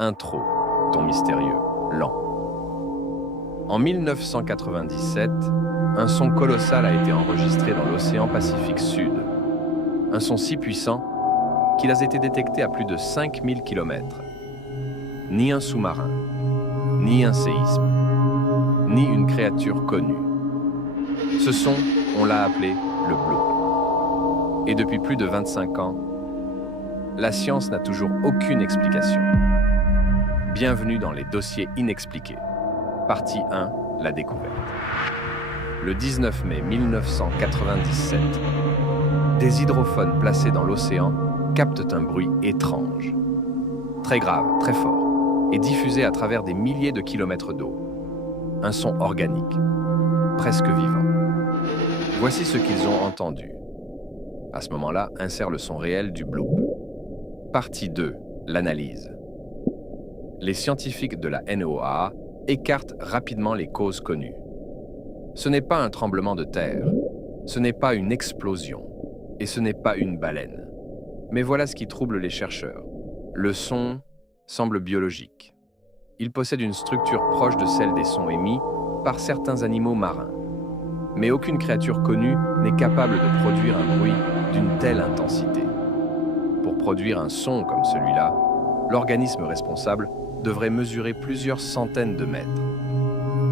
Intro, ton mystérieux, lent. En 1997, un son colossal a été enregistré dans l'océan Pacifique Sud. Un son si puissant qu'il a été détecté à plus de 5000 km. Ni un sous-marin, ni un séisme, ni une créature connue. Ce son, on l'a appelé le bloop. Et depuis plus de 25 ans, la science n'a toujours aucune explication. Bienvenue dans les dossiers inexpliqués. Partie 1, la découverte. Le 19 mai 1997, des hydrophones placés dans l'océan captent un bruit étrange. Très grave, très fort, et diffusé à travers des milliers de kilomètres d'eau. Un son organique, presque vivant. Voici ce qu'ils ont entendu. À ce moment-là, insère le son réel du bloop. Partie 2, l'analyse. Les scientifiques de la NOAA écartent rapidement les causes connues. Ce n'est pas un tremblement de terre, ce n'est pas une explosion, et ce n'est pas une baleine. Mais voilà ce qui trouble les chercheurs. Le son semble biologique. Il possède une structure proche de celle des sons émis par certains animaux marins. Mais aucune créature connue n'est capable de produire un bruit d'une telle intensité. Pour produire un son comme celui-là, l'organisme responsable devrait mesurer plusieurs centaines de mètres.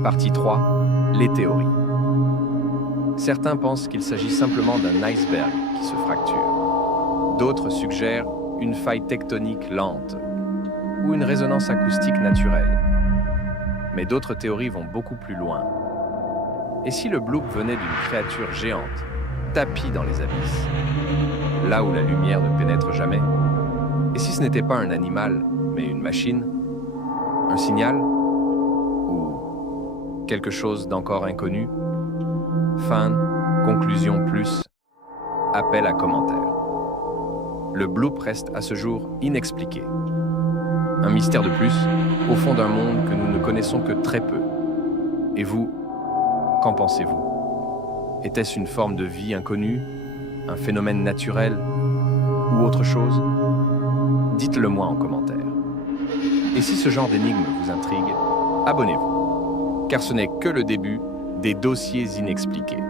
Partie 3, les théories. Certains pensent qu'il s'agit simplement d'un iceberg qui se fracture. D'autres suggèrent une faille tectonique lente ou une résonance acoustique naturelle. Mais d'autres théories vont beaucoup plus loin. Et si le bloop venait d'une créature géante, tapie dans les abysses, là où la lumière ne pénètre jamais? Et si ce n'était pas un animal, mais une machine? Un signal? Ou quelque chose d'encore inconnu? Fin, conclusion plus, appel à commentaires. Le bloop reste à ce jour inexpliqué. Un mystère de plus, au fond d'un monde que nous ne connaissons que très peu. Et vous, qu'en pensez-vous? Était-ce une forme de vie inconnue? Un phénomène naturel? Ou autre chose? Dites-le moi en commentaire. Et si ce genre d'énigme vous intrigue, abonnez-vous, car ce n'est que le début des dossiers inexpliqués.